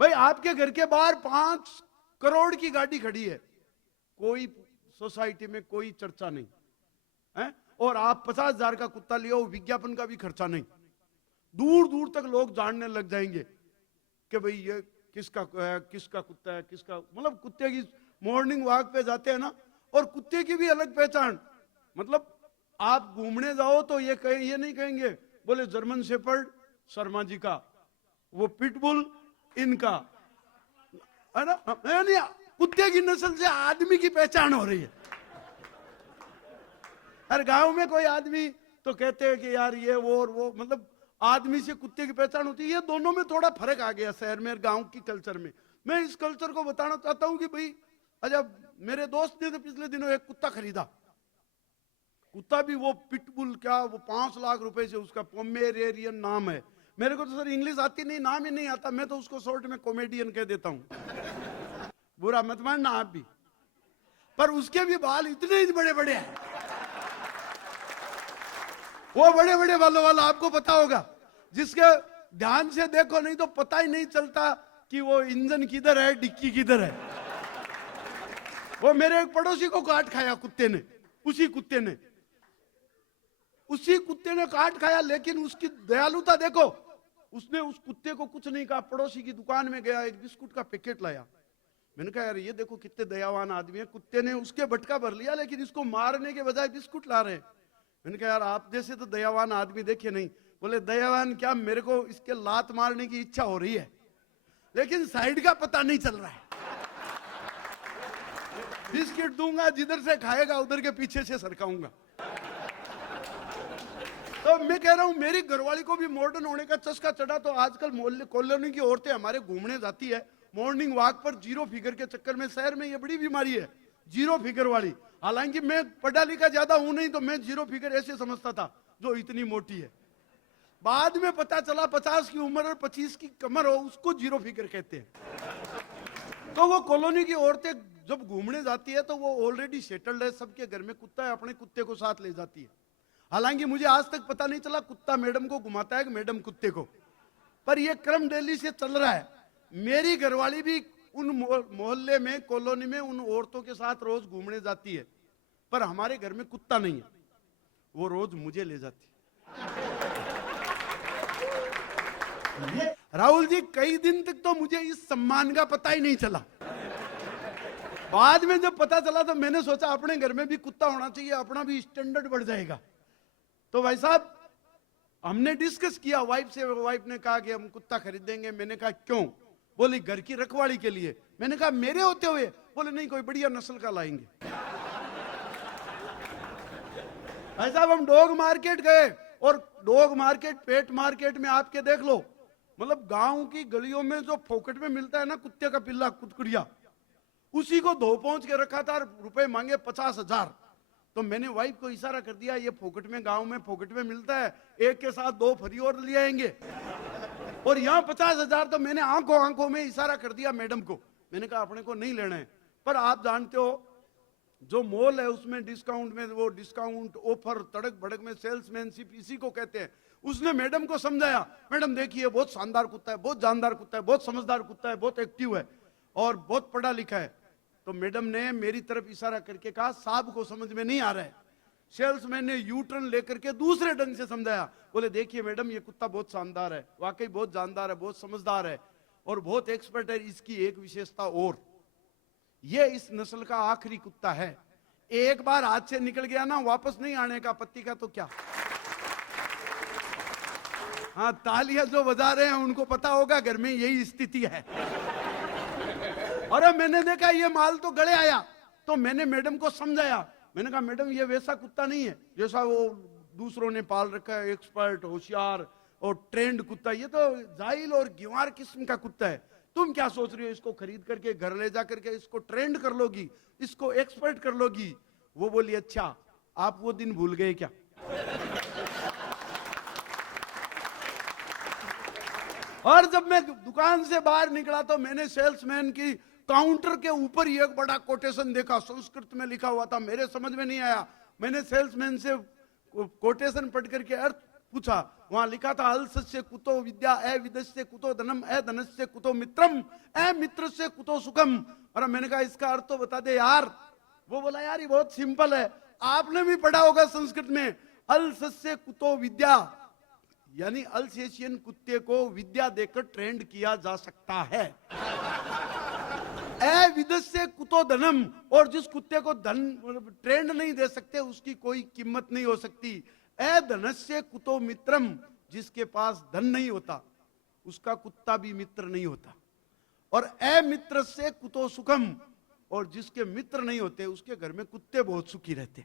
भाई आपके घर के बाहर 5 करोड़ की गाड़ी खड़ी है, कोई सोसाइटी में कोई चर्चा नहीं है, और आप 50,000 का कुत्ता लियो, विज्ञापन का भी खर्चा नहीं। दूर दूर तक लोग जानने लग जाएंगे कि भाई ये किसका है, किसका कुत्ता है, किसका, मतलब कुत्ते की मॉर्निंग वॉक पे जाते हैं ना, और कुत्ते की भी अलग पहचान। मतलब आप घूमने जाओ तो ये नहीं कहेंगे बोले जर्मन शेफर्ड शर्मा जी का, वो पिटबुल इनका, है ना, नहीं, कुत्ते की नस्ल से आदमी की पहचान हो रही है। हर गांव में कोई आदमी तो कहते हैं कि यार ये वो और वो, मतलब आदमी से कुत्ते की पहचान होती है। ये दोनों में थोड़ा फर्क आ गया शहर में और गांव की कल्चर में। मैं इस कल्चर को बताना चाहता हूं कि भाई अच्छा, मेरे दोस्त ने तो पिछले दिनों एक कुत्ता खरीदा, कुत्ता भी वो पिटबुल, क्या वो 5 लाख रुपए से, उसका पोमेरेरियन नाम है। मेरे को तो सर इंग्लिश आती नहीं, नाम ही नहीं आता, मैं तो उसको शॉर्ट में कॉमेडियन कह देता हूं। बुरा मत मानना आप भी, पर उसके भी बाल इतने ही बड़े बड़े हैं, वो बड़े बड़े बालों वाला, आपको पता होगा, जिसके ध्यान से देखो नहीं तो पता ही नहीं चलता कि वो इंजन किधर है डिक्की किधर है। वो मेरे एक पड़ोसी को काट खाया कुत्ते ने, उसी कुत्ते ने काट खाया, लेकिन उसकी दयालुता देखो, उसने उस कुत्ते को कुछ नहीं कहा। पड़ोसी की दुकान में गया, एक बिस्कुट का पैकेट लाया। मैंने कहा यार ये देखो कितने दयावान आदमी है, कुत्ते ने उसके बटका भर लिया लेकिन इसको मारने के बजाय बिस्कुट ला रहे हैं। मैंने कहा यार आप जैसे तो दयावान आदमी देखे नहीं। बोले दयावान क्या, मेरे को इसके लात मारने की इच्छा हो रही है, लेकिन साइड का पता नहीं चल रहा है। बिस्किट दूंगा, जिधर से खाएगा उधर के पीछे से सरकाऊंगा। तो मैं कह रहा हूं मेरी घरवाली को भी मॉडर्न होने का चस्का चढ़ा, तो आजकल मोहल्ले कॉलोनी की औरतें हमारे घूमने जाती है मॉर्निंग वॉक पर, जीरो फिगर के चक्कर में। शहर में ये बड़ी बीमारी है जीरो फिगर वाली। हालांकि मैं पढ़ा लिखा ज्यादा हूं नहीं, तो मैं जीरो फिगर ऐसे समझता था जो इतनी मोटी है। बाद में पता चला 50 की उम्र और 25 की कमर हो उसको जीरो फिगर कहते हैं। तो वो कॉलोनी की औरतें जब घूमने जाती है तो वो ऑलरेडी सेटल्ड है, सबके घर में कुत्ता है, अपने कुत्ते को साथ ले जाती है। हालांकि मुझे आज तक पता नहीं चला कुत्ता मैडम को घुमाता है कि मैडम कुत्ते को, पर यह क्रम दिल्ली से चल रहा है। मेरी घरवाली भी उन मोहल्ले में कॉलोनी में उन औरतों के साथ रोज घूमने जाती है, पर हमारे घर में कुत्ता नहीं है, वो रोज मुझे ले जाती है। राहुल जी कई दिन तक तो मुझे इस सम्मान का पता ही नहीं चला। बाद में जब पता चला तो मैंने सोचा अपने घर में भी कुत्ता होना चाहिए, अपना भी स्टैंडर्ड बढ़ जाएगा। तो भाई साहब हमने डिस्कस किया वाइफ से, वाइफ ने कहा कि हम कुत्ता खरीदेंगे। मैंने कहा क्यों? बोली घर की रखवाली के लिए। मैंने कहा मेरे होते हुए? बोले नहीं कोई बढ़िया नस्ल का लाएंगे। भाई साहब हम डॉग मार्केट गए, और डॉग मार्केट पेट मार्केट में आपके देख लो, मतलब गांव की गलियों में जो फोकट में मिलता है ना कुत्ते का पिल्ला कुटकुड़िया, उसी को धो पहुंच के रखा था, रुपए मांगे 50,000। तो मैंने वाइफ को इशारा कर दिया ये फोकट में, गांव में फोकट में मिलता है, एक के साथ 2 फ्री और ले आएंगे। और यहाँ 50,000। तो मैंने आंखों में इशारा कर दिया मैडम को, मैंने कहा अपने को नहीं लेना है। पर आप जानते हो जो मॉल है उसमें डिस्काउंट में, वो डिस्काउंट ऑफर तड़क भड़क में सेल्समैनशिप इसी को कहते हैं। उसने मैडम को समझाया, मैडम देखिए बहुत शानदार कुत्ता है, बहुत जानदार कुत्ता है, बहुत समझदार कुत्ता है, बहुत एक्टिव है और बहुत पढ़ा लिखा है। तो मैडम ने मेरी तरफ इशारा करके कहा साहब को समझ में नहीं आ रहा है। सेल्समैन ने यू टर्न लेकर के दूसरे ढंग से समझाया, बोले देखिए मैडम ये कुत्ता बहुत शानदार है, वाकई बहुत जानदार है, बहुत समझदार है और बहुत एक्सपर्ट है। इसकी एक विशेषता और, ये इस नस्ल का आखिरी कुत्ता है, एक बार हाथ से निकल गया ना वापस नहीं आने का। पत्ती का तो क्या, हाँ तालियां जो बजा रहे हैं उनको पता होगा घर में यही स्थिति है। अरे मैंने देखा ये माल तो गले आया, तो मैंने मैडम को समझाया, मैंने कहा मैडम ये वैसा कुत्ता नहीं है जैसा वो दूसरों ने पाल रखा है, एक्सपर्ट होशियार और ट्रेंड कुत्ता, ये तो जाहिल और गिवार किस्म का कुत्ता है। तुम क्या सोच रही हो इसको खरीद करके घर ले जा करके इसको ट्रेंड कर लोगी, इसको एक्सपर्ट कर लोगी? वो बोली अच्छा आप वो दिन भूल गए क्या? और जब मैं दुकान से बाहर निकला तो मैंने सेल्समैन की काउंटर के ऊपर ही एक बड़ा कोटेशन देखा, संस्कृत में लिखा हुआ था, मेरे समझ में नहीं आया। मैंने सेल्समैन से कोटेशन पढ़ करके अर्थ पूछा, वहां लिखा था अलसस्य कुतो विद्या, ए विदस्य कुतो धनम, ए धनस्य कुतो मित्रम, ए मित्र से कुतो सुखम। और मैंने कहा इसका अर्थ तो बता दे यार। वो बोला यार ये बहुत सिंपल है, आपने भी पढ़ा होगा संस्कृत में, अलसस्य कुतो विद्या, यानी अल्सेशियन कुत्ते को विद्या देकर ट्रेंड किया जा सकता है। ए विदस्य कुतो धनम, और जिस कुत्ते को धन ट्रेंड नहीं दे सकते उसकी कोई कीमत नहीं हो सकती। ए धनस्य कुतो मित्रम, जिसके पास धन नहीं होता उसका कुत्ता भी मित्र नहीं होता। और ए मित्र से कुतो सुखम, और जिसके मित्र नहीं होते उसके घर में कुत्ते बहुत सुखी रहते।